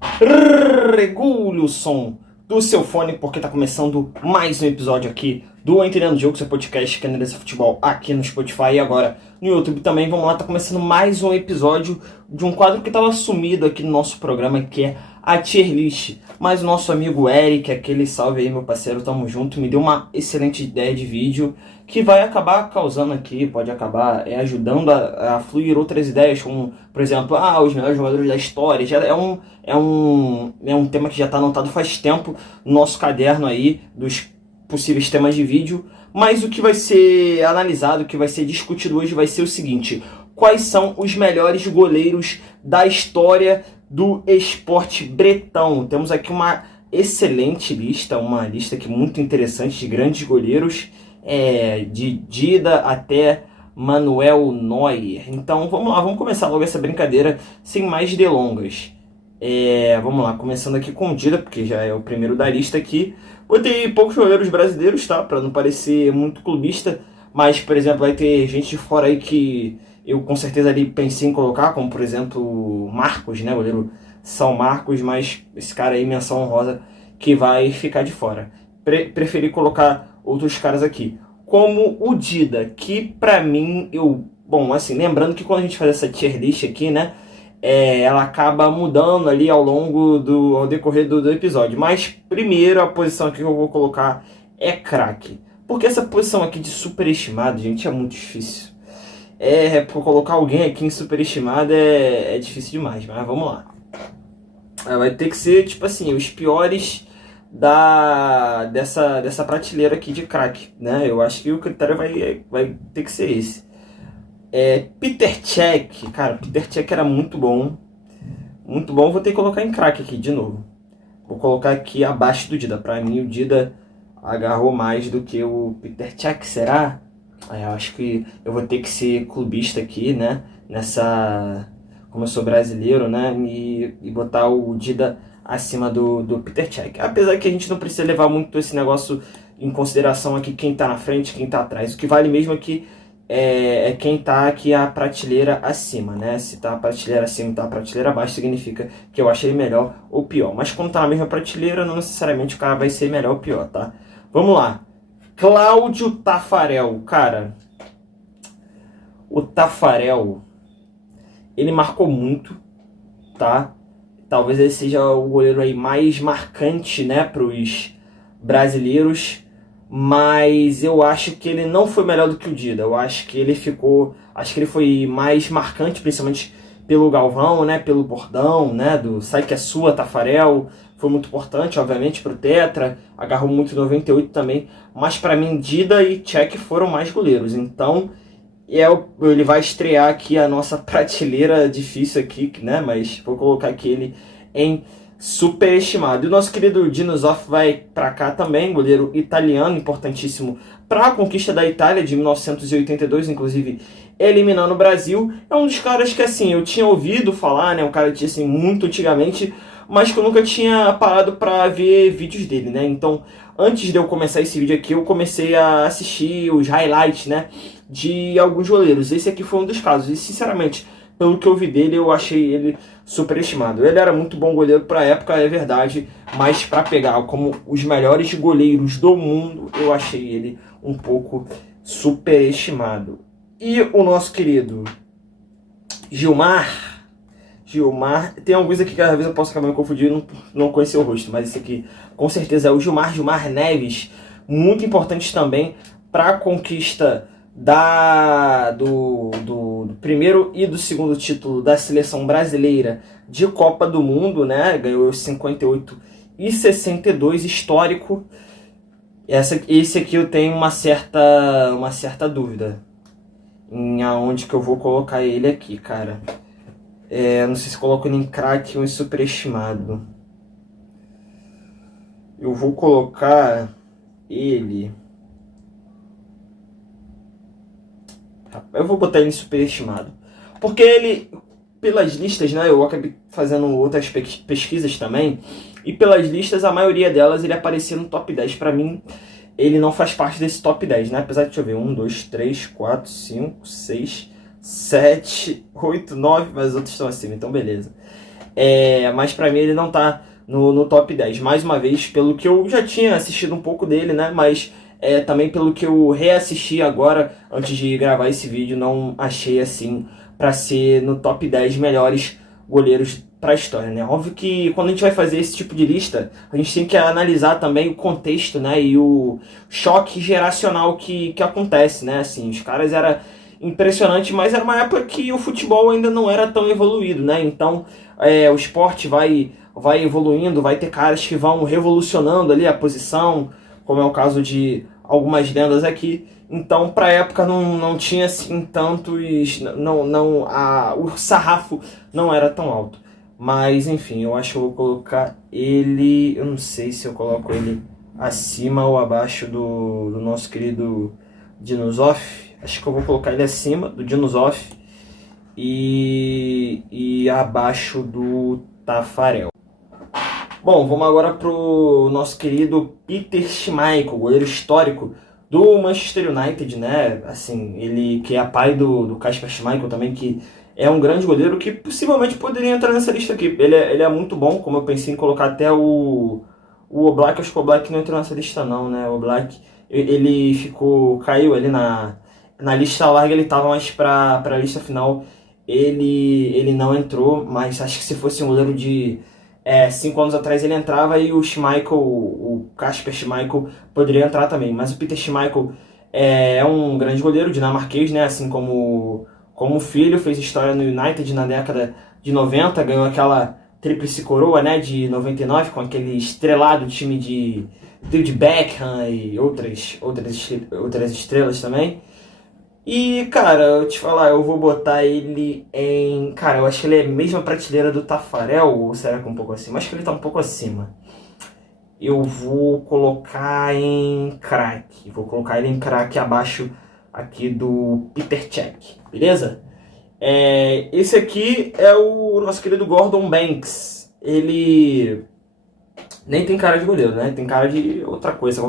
Regule o som do seu fone, porque tá começando mais um episódio aqui do Entendendo o Jogo, seu podcast que analisa futebol aqui no Spotify e agora no YouTube também. Vamos lá, tá começando mais um episódio de um quadro que tava sumido aqui no nosso programa, que é a Tier List. Mas o nosso amigo Eric, aquele salve aí, meu parceiro, tamo junto, me deu uma excelente ideia de vídeo que vai acabar causando aqui, pode acabar ajudando a fluir outras ideias, como, por exemplo, os melhores jogadores da história. Já é um tema que já está anotado faz tempo no nosso caderno aí dos possíveis temas de vídeo, mas o que vai ser analisado, o que vai ser discutido hoje vai ser o seguinte: quais são os melhores goleiros da história do esporte bretão? Temos aqui uma excelente lista, uma lista aqui muito interessante de grandes goleiros, de Dida até Manuel Neuer. Então vamos lá, vamos começar logo essa brincadeira sem mais delongas. Vamos lá, começando aqui com o Dida, porque já é o primeiro da lista aqui. Botei poucos goleiros brasileiros, tá? Pra não parecer muito clubista, mas, por exemplo, vai ter gente de fora aí que eu com certeza ali pensei em colocar, como por exemplo o Marcos, né? O goleiro São Marcos, mas esse cara aí, menção honrosa, que vai ficar de fora. Preferi colocar outros caras aqui, como o Dida, que pra mim, bom, assim, lembrando que quando a gente faz essa tier list aqui, né? Ela acaba mudando ali ao decorrer do episódio. Mas primeiro a posição aqui que eu vou colocar é craque. Porque essa posição aqui de superestimado, gente, é muito difícil. Por colocar alguém aqui em superestimado é difícil demais, mas vamos lá. Vai ter que ser, tipo assim, os piores dessa prateleira aqui de craque, né? Eu acho que o critério vai ter que ser esse. Peter Cech, cara, Peter Cech era muito bom, vou ter que colocar em craque aqui de novo. Vou colocar aqui abaixo do Dida. Pra mim o Dida agarrou mais do que o Peter Cech, será? Eu acho que eu vou ter que ser clubista aqui, né, como eu sou brasileiro, né, e botar o Dida acima do Peter Cech. Apesar que a gente não precisa levar muito esse negócio em consideração aqui, quem tá na frente, quem tá atrás. O que vale mesmo aqui é quem tá aqui a prateleira acima, né? Se tá a prateleira acima e tá a prateleira abaixo, significa que eu achei melhor ou pior. Mas quando tá na mesma prateleira, não necessariamente o cara vai ser melhor ou pior, tá? Vamos lá. Cláudio Taffarel, cara. O Taffarel, ele marcou muito, tá? Talvez ele seja o goleiro aí mais marcante, né, pros brasileiros. Mas eu acho que ele não foi melhor do que o Dida. Eu acho que ele foi mais marcante, principalmente pelo Galvão, né, pelo bordão, né, do sai que é sua, Taffarel. Foi muito importante, obviamente, pro Tetra, agarrou muito em 98 também, mas para mim Dida e Cech foram mais goleiros. Então, ele vai estrear aqui a nossa prateleira difícil aqui, né, mas vou colocar aqui ele em superestimado. E o nosso querido Dino Zoff vai para cá também, goleiro italiano, importantíssimo para a conquista da Itália de 1982, inclusive eliminando o Brasil. É um dos caras que, assim, eu tinha ouvido falar, né, um cara que, assim, muito antigamente, mas que eu nunca tinha parado para ver vídeos dele, né. Então, antes de eu começar esse vídeo aqui, eu comecei a assistir os highlights, né, de alguns goleiros. Esse aqui foi um dos casos, e sinceramente, pelo que eu vi dele, eu achei ele superestimado. Ele era muito bom goleiro para a época, é verdade, mas para pegar como os melhores goleiros do mundo, eu achei ele um pouco superestimado. E o nosso querido Gilmar, tem alguns aqui que às vezes eu posso acabar me confundindo, não conhecer o rosto, mas esse aqui com certeza é o Gilmar Neves, muito importante também para a conquista do primeiro e do segundo título da seleção brasileira de Copa do Mundo, né? Ganhou 58 e 62, histórico. Esse aqui eu tenho uma certa dúvida em aonde que eu vou colocar ele aqui, cara. Não sei se coloco ele em craque ou em superestimado. Eu vou colocar ele... Eu vou botar ele em superestimado. Porque ele, pelas listas, né, eu acabei fazendo outras pesquisas também, e pelas listas, a maioria delas, ele aparecia no top 10. Pra mim, ele não faz parte desse top 10, né? Apesar de, deixa eu ver, 1, 2, 3, 4, 5, 6, 7, 8, 9, mas os outros estão acima, então beleza. Mas pra mim ele não tá no top 10. Mais uma vez, pelo que eu já tinha assistido um pouco dele, né? Mas também pelo que eu reassisti agora, antes de gravar esse vídeo, não achei assim pra ser no top 10 melhores goleiros pra história, né? Óbvio que quando a gente vai fazer esse tipo de lista, a gente tem que analisar também o contexto, né? E o choque geracional que acontece, né? Assim, os caras era impressionante, mas era uma época que o futebol ainda não era tão evoluído, né? Então, o esporte vai evoluindo, vai ter caras que vão revolucionando ali a posição, como é o caso de algumas lendas aqui. Então, pra época não tinha assim tantos, o sarrafo não era tão alto. Mas enfim, eu acho que eu vou colocar ele, eu não sei se eu coloco ele acima ou abaixo do nosso querido Dinosoff. Acho que eu vou colocar ele acima do Dinosoff e abaixo do Tafarel. Bom, vamos agora pro nosso querido Peter Schmeichel, goleiro histórico do Manchester United, né? Assim, ele que é pai do Kasper Schmeichel também, que é um grande goleiro que possivelmente poderia entrar nessa lista aqui. Ele é muito bom, como eu pensei em colocar até o Oblak. Acho que o Oblak não entrou nessa lista não, né? O Oblak, ele caiu ali na lista larga, ele estava mais para a lista final. Ele não entrou, mas acho que se fosse um goleiro de 5 anos atrás ele entrava e o Schmeichel, o Kasper Schmeichel, poderia entrar também. Mas o Peter Schmeichel é um grande goleiro dinamarquês, né? Assim como o filho, fez história no United na década de 90, ganhou aquela tríplice coroa, né? De 99, com aquele estrelado time de David Beckham e outras estrelas também. E, cara, eu te falar, eu vou botar ele em... Cara, eu acho que ele é a mesma prateleira do Tafarel, ou será que um pouco acima? Acho que ele tá um pouco acima. Eu vou colocar em craque. Vou colocar ele em craque abaixo aqui do Peter Cech, beleza? Esse aqui é o nosso querido Gordon Banks. Ele nem tem cara de goleiro, né? Tem cara de outra coisa,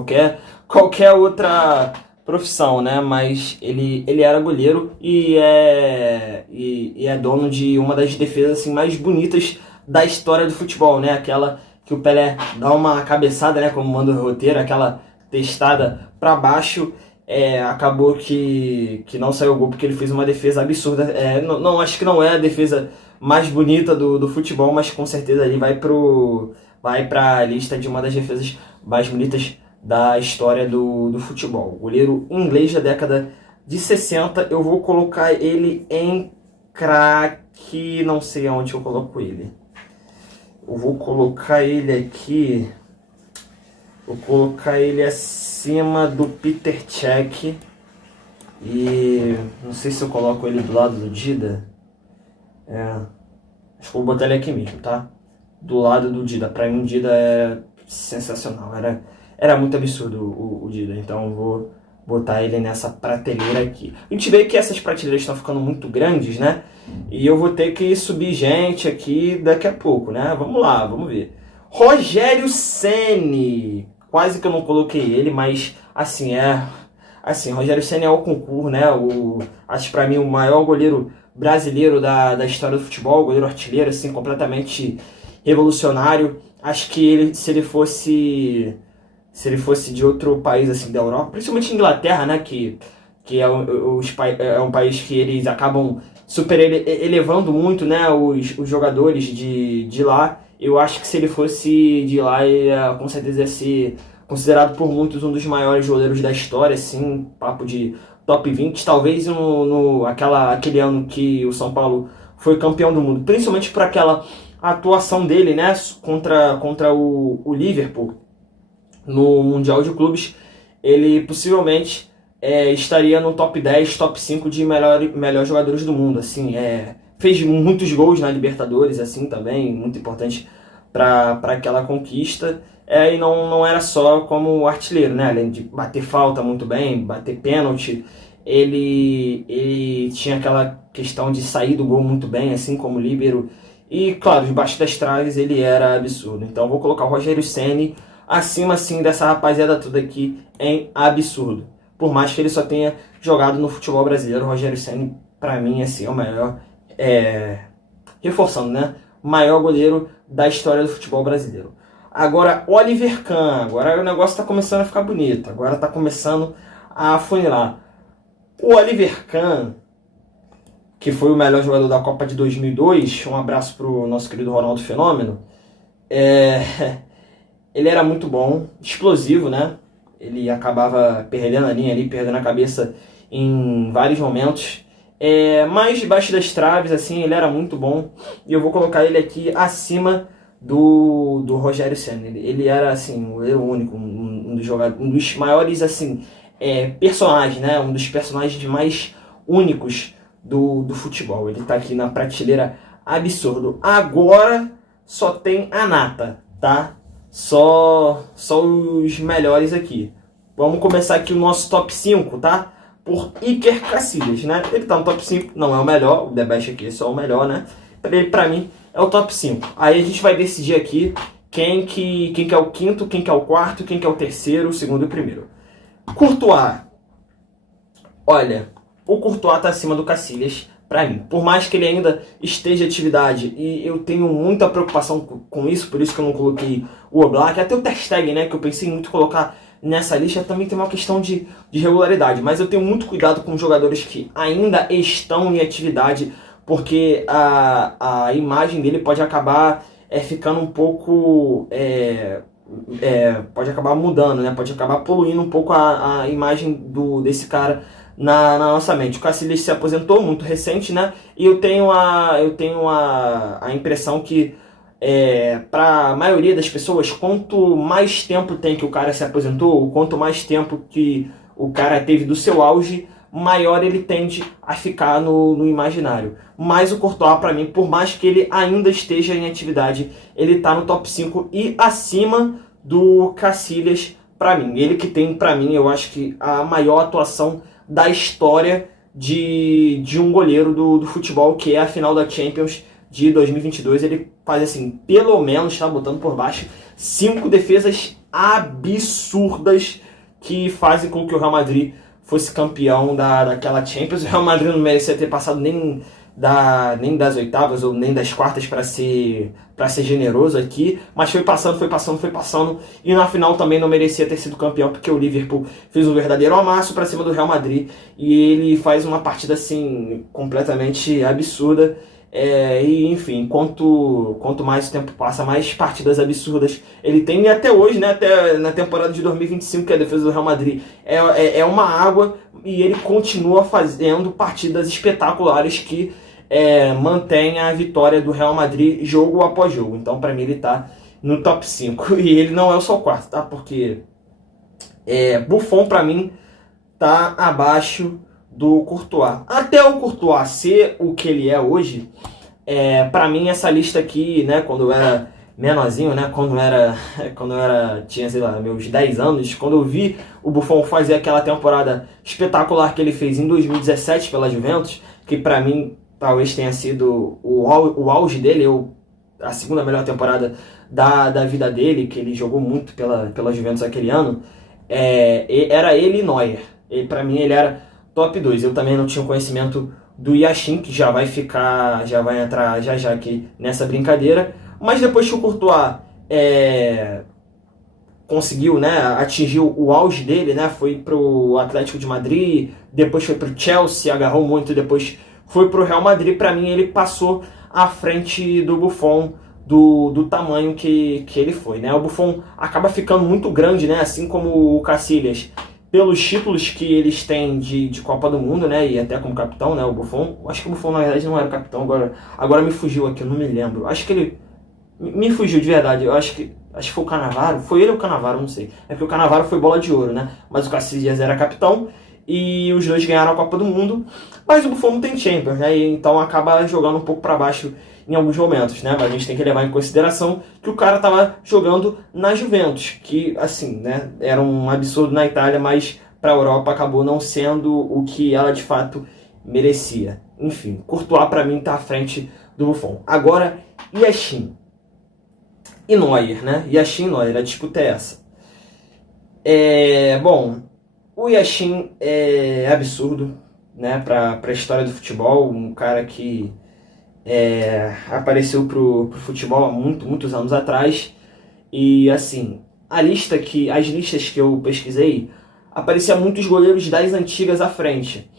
qualquer outra profissão, né? Mas ele era goleiro e é dono de uma das defesas assim, mais bonitas da história do futebol, né? Aquela que o Pelé dá uma cabeçada, né? Como manda o roteiro, aquela testada para baixo. Acabou que não saiu o gol porque ele fez uma defesa absurda. Não, acho que não é a defesa mais bonita do futebol, mas com certeza ele vai para a lista de uma das defesas mais bonitas da história do futebol. Goleiro inglês da década de 60, eu vou colocar ele em craque, não sei aonde eu coloco ele. Eu vou colocar ele aqui, vou colocar ele acima do Peter Cech e não sei se eu coloco ele do lado do Dida. Acho que vou botar ele aqui mesmo, tá? Do lado do Dida. Pra mim o Dida é sensacional, era muito absurdo o Dida, então eu vou botar ele nessa prateleira aqui. A gente vê que essas prateleiras estão ficando muito grandes, né? E eu vou ter que subir gente aqui daqui a pouco, né? Vamos lá, vamos ver. Rogério Ceni. Quase que eu não coloquei ele, mas assim, Rogério Ceni é o concurso, né? Acho pra mim o maior goleiro brasileiro da história do futebol, goleiro artilheiro, assim, completamente revolucionário. Acho que ele, se ele fosse de outro país assim da Europa, principalmente Inglaterra, né, que é um país que eles acabam super elevando muito, né, os jogadores de lá. Eu acho que se ele fosse de lá, ele com certeza ia ser considerado por muitos um dos maiores goleiros da história, assim, papo de top 20, talvez aquele ano que o São Paulo foi campeão do mundo, principalmente por aquela atuação dele, né, contra o Liverpool no Mundial de Clubes. Ele possivelmente estaria no top 10, top 5 de melhores jogadores do mundo, assim, fez muitos gols na Libertadores, assim, também, muito importante para aquela conquista, e não era só como artilheiro, né, além de bater falta muito bem, bater pênalti, ele tinha aquela questão de sair do gol muito bem, assim como líbero, e claro, debaixo das traves ele era absurdo. Então vou colocar o Rogério Ceni acima assim dessa rapaziada toda aqui em absurdo. Por mais que ele só tenha jogado no futebol brasileiro, o Rogério Ceni, pra mim, assim, é o melhor. Reforçando, né? maior goleiro da história do futebol brasileiro. Agora, Oliver Kahn, agora o negócio está começando a ficar bonito, agora está começando a afunilar. O Oliver Kahn, que foi o melhor jogador da Copa de 2002, um abraço pro nosso querido Ronaldo Fenômeno, ele era muito bom, explosivo, né? Ele acabava perdendo a linha ali, perdendo a cabeça em vários momentos. Mas debaixo das traves, assim, ele era muito bom. E eu vou colocar ele aqui acima do Rogério Ceni. Ele era, assim, um goleiro único, um dos maiores, assim, personagens, né? Um dos personagens mais únicos do futebol. Ele tá aqui na prateleira absurdo. Agora só tem a nata, tá? Só os melhores aqui. Vamos começar aqui o nosso top 5, tá? Por Iker Casillas, né? Ele tá no top 5, não é o melhor, o The Best aqui é só o melhor, né? Ele, pra mim, é o top 5. Aí a gente vai decidir aqui quem que é o quinto, quem que é o quarto, quem que é o terceiro, o segundo e o primeiro. Courtois. Olha, o Courtois tá acima do Casillas, pra mim. Por mais que ele ainda esteja em atividade, e eu tenho muita preocupação com isso, por isso que eu não coloquei o Oblak, até o Ter Stegen, né, que eu pensei muito em colocar nessa lista, também tem uma questão de regularidade, mas eu tenho muito cuidado com jogadores que ainda estão em atividade, porque a imagem dele pode acabar ficando um pouco... pode acabar mudando, né? Pode acabar poluindo um pouco a imagem desse cara na nossa mente. O Casillas se aposentou muito recente, né? E eu tenho a impressão que para a maioria das pessoas, quanto mais tempo tem que o cara se aposentou, quanto mais tempo que o cara teve do seu auge, maior ele tende a ficar no imaginário. Mas o Courtois, para mim, por mais que ele ainda esteja em atividade, ele está no top 5 e acima do Casillas, para mim. Ele que tem, para mim, eu acho que a maior atuação da história de um goleiro do futebol, que é a final da Champions de 2022. Ele faz assim, pelo menos, tá botando por baixo, 5 defesas absurdas que fazem com que o Real Madrid fosse campeão daquela Champions. O Real Madrid não merecia ter passado nem das oitavas ou nem das quartas, para ser generoso aqui, mas foi passando, e na final também não merecia ter sido campeão, porque o Liverpool fez um verdadeiro amasso para cima do Real Madrid, e ele faz uma partida assim completamente absurda. E enfim, quanto mais o tempo passa, mais partidas absurdas ele tem, e até hoje, né, até na temporada de 2025, que a defesa do Real Madrid é uma água, e ele continua fazendo partidas espetaculares que mantém a vitória do Real Madrid jogo após jogo. Então, para mim, ele tá no top 5. E ele não é só o quarto, tá? Porque Buffon, para mim, tá abaixo do Courtois. Até o Courtois ser o que ele é hoje, para mim, essa lista aqui, né, quando eu era menorzinho, né, quando eu era, tinha, sei lá, meus 10 anos, quando eu vi o Buffon fazer aquela temporada espetacular que ele fez em 2017 pela Juventus, que para mim talvez tenha sido o auge dele, a segunda melhor temporada da vida dele, que ele jogou muito pela Juventus aquele ano, era ele e Neuer. Para mim ele era top 2. Eu também não tinha conhecimento do Yashin, que já vai entrar já aqui nessa brincadeira, mas depois que o Courtois conseguiu, né, atingiu o auge dele, né, foi pro Atlético de Madrid, depois foi pro Chelsea, agarrou muito, depois foi pro Real Madrid. Para mim ele passou à frente do Buffon, do tamanho que ele foi, né? O Buffon acaba ficando muito grande, né, assim como o Casillas, pelos títulos que eles têm de Copa do Mundo, né, e até como capitão, né, o Buffon. Acho que o Buffon na verdade não era capitão, agora me fugiu aqui, eu não me lembro. Acho que ele me fugiu de verdade. Eu acho que foi o Cannavaro, foi ele ou o Cannavaro, não sei. É porque o Cannavaro foi bola de ouro, né? Mas o Casillas era capitão e os dois ganharam a Copa do Mundo. Mas o Buffon não tem Champions, né? E então acaba jogando um pouco para baixo em alguns momentos, né? Mas a gente tem que levar em consideração que o cara tava jogando na Juventus, que assim, né, era um absurdo na Itália, mas para a Europa acabou não sendo o que ela de fato merecia. Enfim, Courtois para mim tá à frente do Buffon. Agora, Yashin e Neuer, né? Yashin e Neuer, a disputa é essa. Bom, o Yashin é absurdo, né? Para a história do futebol, um cara que apareceu pro futebol há muitos anos atrás. E assim, as listas que eu pesquisei, aparecia muitos goleiros das antigas à frente.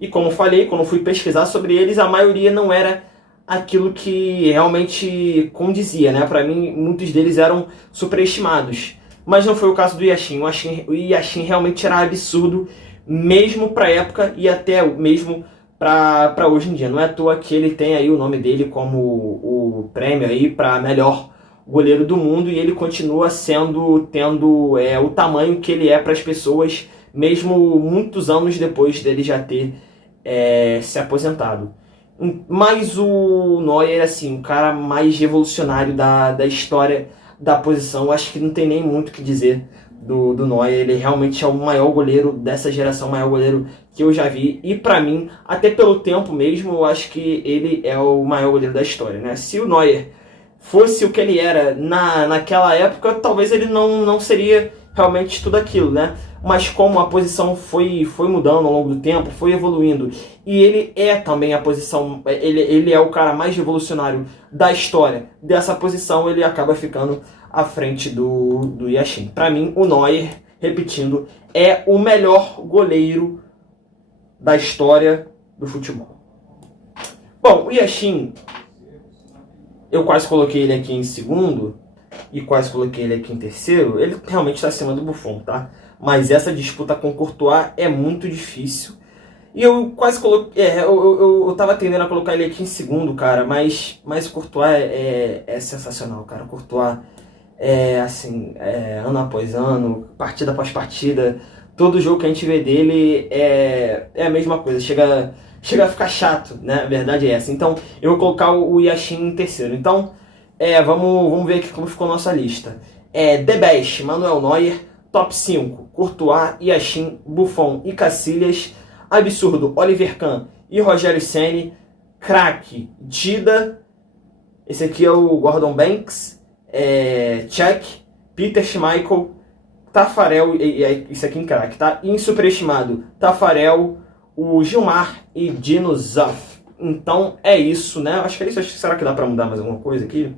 E como falei, quando fui pesquisar sobre eles, a maioria não era aquilo que realmente condizia, né? Para mim, muitos deles eram superestimados. Mas não foi o caso do Yashin. O Yashin realmente era absurdo, mesmo para a época e até mesmo para hoje em dia. Não é à toa que ele tem aí o nome dele como o prêmio aí para melhor goleiro do mundo, e ele continua tendo o tamanho que ele é para as pessoas, mesmo muitos anos depois dele já ter se aposentado. Mas o Neuer, assim, o cara mais revolucionário da história da posição, eu acho que não tem nem muito o que dizer do Neuer. Ele realmente é o maior goleiro dessa geração, o maior goleiro que eu já vi. E pra mim, até pelo tempo mesmo, eu acho que ele é o maior goleiro da história, né? Se o Neuer fosse o que ele era naquela época, talvez ele não seria realmente tudo aquilo, né? Mas como a posição foi mudando ao longo do tempo, foi evoluindo, e ele é também a posição, ele é o cara mais revolucionário da história dessa posição, ele acaba ficando à frente do Yashin. Para mim, o Neuer, repetindo, é o melhor goleiro da história do futebol. Bom, o Yashin, eu quase coloquei ele aqui em segundo e quase coloquei ele aqui em terceiro. Ele realmente está acima do Buffon, tá? Mas essa disputa com o Courtois é muito difícil. E eu quase coloquei... eu tava tendendo a colocar ele aqui em segundo, cara. Mas o Courtois é sensacional, cara. O Courtois assim, ano após ano, partida após partida. Todo jogo que a gente vê dele é a mesma coisa. Chega a ficar chato, né? A verdade é essa. Então, eu vou colocar o Yashin em terceiro. Então, vamos ver aqui como ficou a nossa lista. The Best, Manuel Neuer. Top 5, Courtois, Yashin, Buffon e Casillas. Absurdo, Oliver Kahn e Rogério Ceni. Craque, Dida. Esse aqui é o Gordon Banks. Cech, Peter Schmeichel, Tafarel, isso aqui em craque, tá? E em superestimado, Tafarel, o Gilmar e Dino Zoff. Então é isso, né? Acho que é isso. Será que dá pra mudar mais alguma coisa aqui?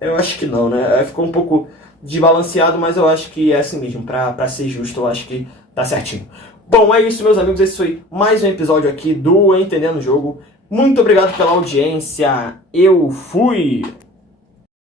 Eu acho que não, né? Ficou um pouco desbalanceado, mas eu acho que é assim mesmo. Pra ser justo, eu acho que tá certinho. Bom, é isso, meus amigos. Esse foi mais um episódio aqui do Entendendo o Jogo. Muito obrigado pela audiência. Eu fui!